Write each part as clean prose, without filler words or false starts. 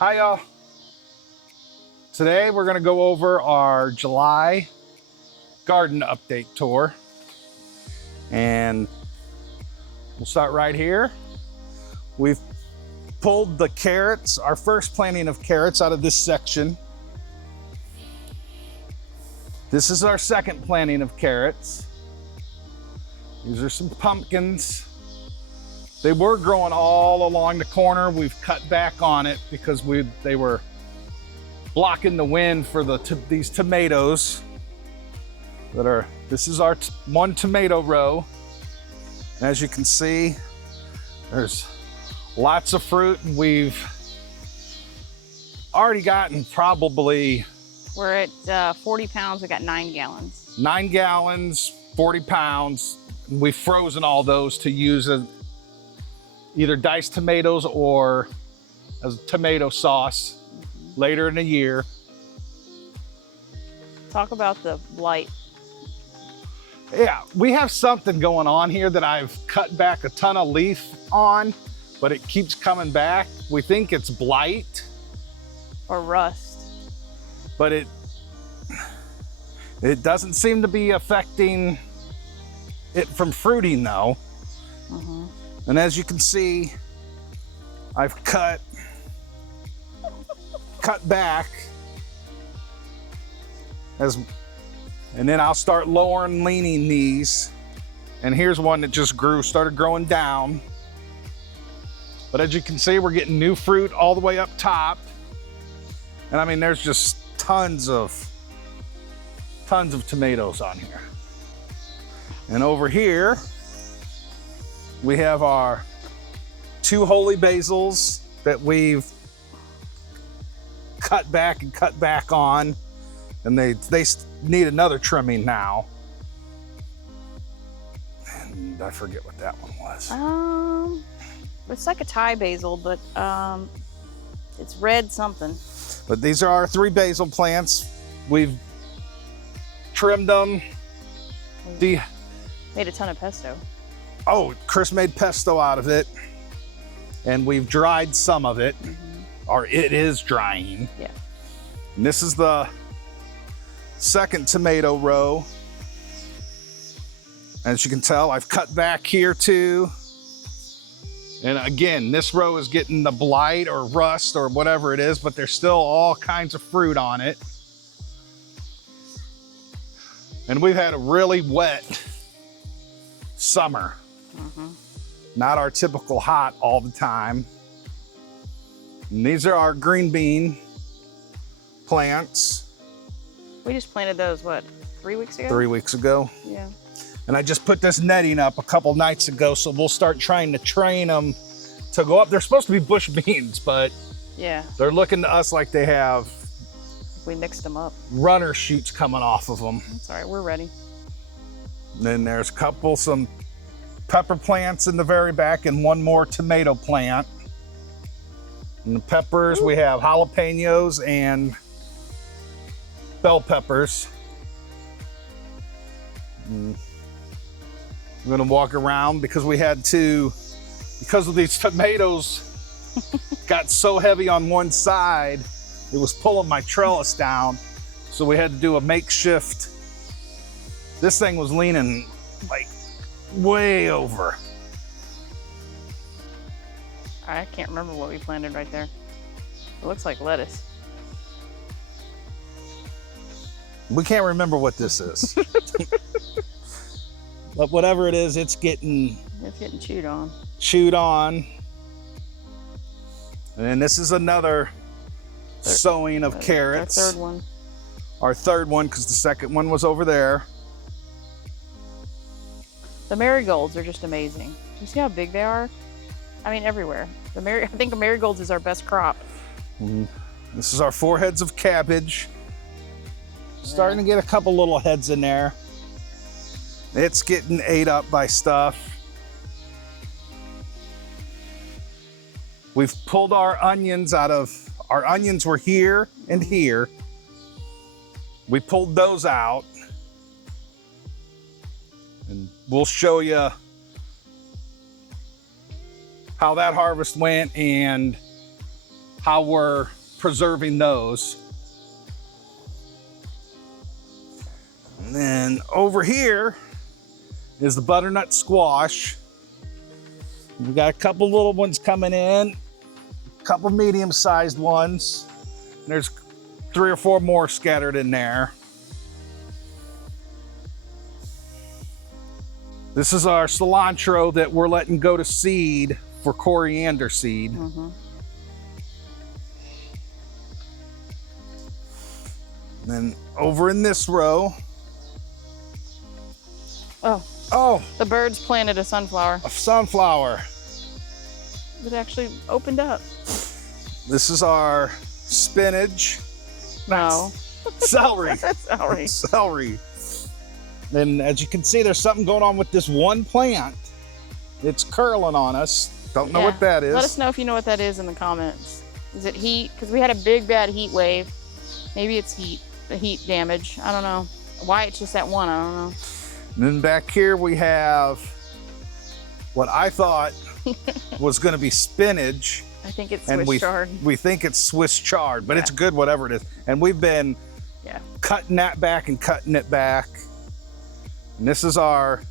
Hi y'all. Today we're gonna go over our July garden update tour. And we'll start right here. We've pulled the carrots, our first planting of carrots out of this section. This is our second planting of carrots. These are some pumpkins. They were growing all along the corner. We've cut back on it because they were blocking the wind for these tomatoes this is our one tomato row. And as you can see, there's lots of fruit, and we've already gotten probably... We're at 40 pounds, we got 9 gallons. 9 gallons, 40 pounds. We've frozen all those to use as either diced tomatoes or as tomato sauce later in the year. Talk about the blight. Yeah, we have something going on here that I've cut back a ton of leaf on, but it keeps coming back. We think it's blight. Or rust. But it doesn't seem to be affecting it from fruiting though. And as you can see, I've cut back and then I'll start lowering, leaning these. And here's one that just started growing down. But as you can see, we're getting new fruit all the way up top. And I mean, there's just tons of tomatoes on here. And over here, we have our 2 holy basils that we've cut back on, and they need another trimming now. And I forget what that one was. It's like a Thai basil, but it's red something. But these are our 3 basil plants. We've trimmed them. Made a ton of pesto. Oh, Chris made pesto out of it. And we've dried some of it, or it is drying. Yeah. And this is the second tomato row. As you can tell, I've cut back here too. And again, this row is getting the blight or rust or whatever it is, but there's still all kinds of fruit on it. And we've had a really wet summer. Not our typical hot all the time. And these are our green bean plants. We just planted those, what, 3 weeks ago? 3 weeks ago. Yeah. And I just put this netting up a couple nights ago, so we'll start trying to train them to go up. They're supposed to be bush beans, but yeah, they're looking to us like they have we mixed them up. Runner shoots coming off of them. That's all right, we're ready. And then there's some pepper plants in the very back and one more tomato plant. And the peppers, we have jalapenos and bell peppers. And I'm gonna walk around because because of these tomatoes got so heavy on one side, it was pulling my trellis down. So we had to do a makeshift. This thing was leaning like way over. I can't remember what we planted right there. It looks like lettuce. We can't remember what this is. But whatever it is, it's getting chewed on. And then this is another sowing of carrots. Our third one. Our third one, because the second one was over there. The marigolds are just amazing. You see how big they are? I mean, everywhere. I think the marigolds is our best crop. This is our 4 heads of cabbage. Starting to get a couple little heads in there. It's getting ate up by stuff. We've pulled our onions our onions were here and here. We pulled those out. And we'll show you how that harvest went and how we're preserving those. And then over here is the butternut squash. We got a couple little ones coming in, a couple medium-sized ones. There's 3 or 4 more scattered in there. This is our cilantro that we're letting go to seed for coriander seed. Then over in this row. Oh, the birds planted a sunflower. a sunflower. It actually opened up. This is our spinach. No. Celery. Celery. Celery. And as you can see, there's something going on with this one plant. It's curling on us. Don't know what that is. Let us know if you know what that is in the comments. Is it heat? Because we had a big bad heat wave. Maybe it's heat, the heat damage. I don't know. Why it's just that one, I don't know. And then back here we have what I thought was going to be spinach. I think it's And Swiss chard. we think it's Swiss chard, but it's good whatever it is. And we've been cutting that back and cutting it back. And this is our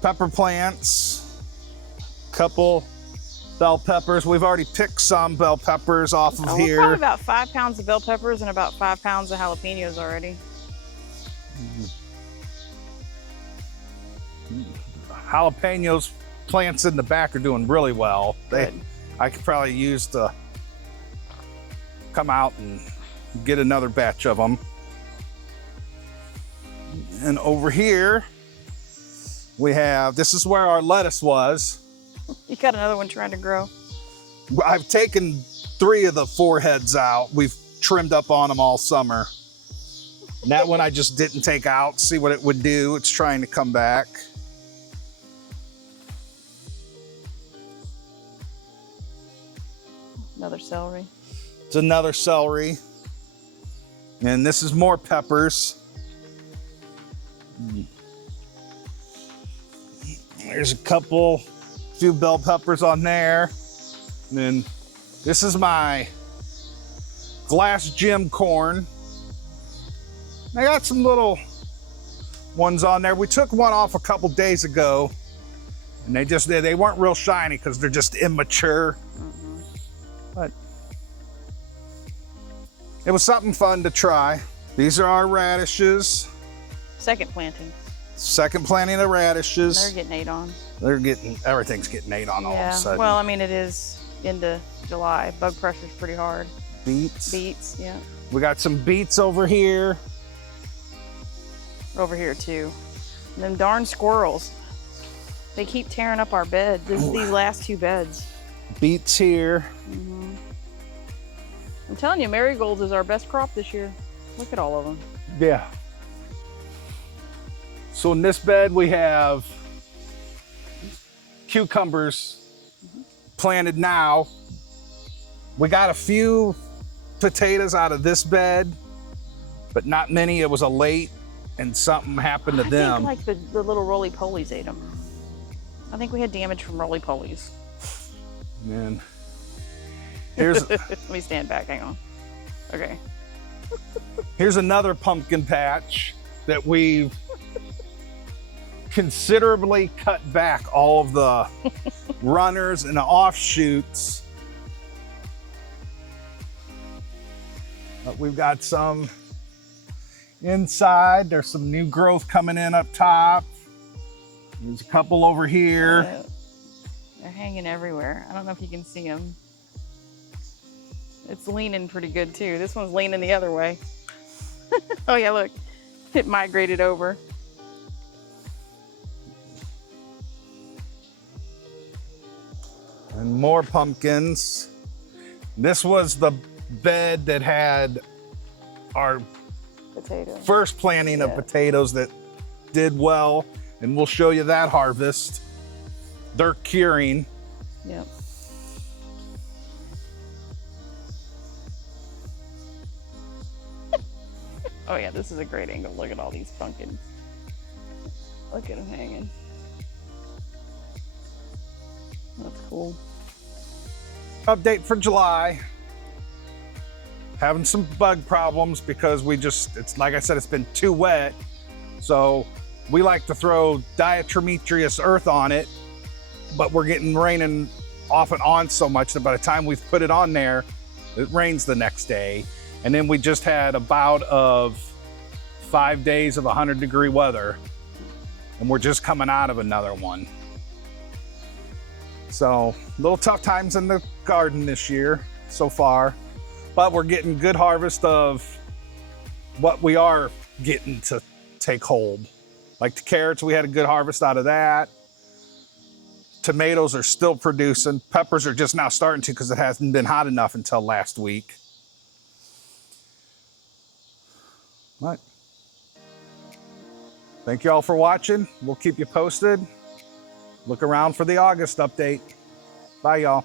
pepper plants, couple bell peppers. We've already picked some bell peppers off of here. Probably about 5 pounds of bell peppers and about 5 pounds of jalapenos already. Jalapenos plants in the back are doing really well. I could probably use to come out and get another batch of them. And over here we have, this is where our lettuce was. You got another one trying to grow. I've taken 3 of the 4 heads out. We've trimmed up on them all summer. And that one I just didn't take out, see what it would do. It's trying to come back. Another celery. It's another celery. And this is more peppers. There's a few bell peppers on there. And then this is my glass gem corn. I got some little ones on there. We took one off a couple days ago, and they weren't real shiny because they're just immature. But it was something fun to try. These are our radishes. Second planting. Second planting of radishes. They're getting ate on. Everything's getting ate on all of a sudden. Well, I mean, it is into July. Bug pressure's pretty hard. Beets. Beets, yeah. We got some beets over here. Over here too. And them darn squirrels. They keep tearing up our bed. These last 2 beds. Beets here. I'm telling you, marigolds is our best crop this year. Look at all of them. Yeah. So in this bed we have cucumbers planted now. We got a few potatoes out of this bed, but not many. It was a late and something happened to them. I think like the little roly-polies ate them. I think we had damage from roly-polies. Man. Here's Let me stand back, hang on. Okay. Here's another pumpkin patch that we've considerably cut back all of the runners and the offshoots. But we've got some inside. There's some new growth coming in up top. There's a couple over here. They're hanging everywhere. I don't know if you can see them. It's leaning pretty good too. This one's leaning the other way. Oh yeah, look. It migrated over. And more pumpkins. This was the bed that had our first planting of potatoes that did well, and we'll show you that harvest. They're curing. Yep. Oh yeah, this is a great angle. Look at all these pumpkins. Look at them hanging. That's cool. Update for July. Having some bug problems because it's like I said, it's been too wet. So we like to throw diatomaceous earth on it, but we're getting raining off and on so much that by the time we've put it on there, it rains the next day. And then we just had a bout of 5 days of 100-degree weather, and we're just coming out of another one. So little tough times in the garden this year so far, but we're getting good harvest of what we are getting to take hold. Like the carrots, we had a good harvest out of that. Tomatoes are still producing. Peppers are just now starting to because it hasn't been hot enough until last week. But thank you all for watching. We'll keep you posted. Look around for the August update. Bye, y'all.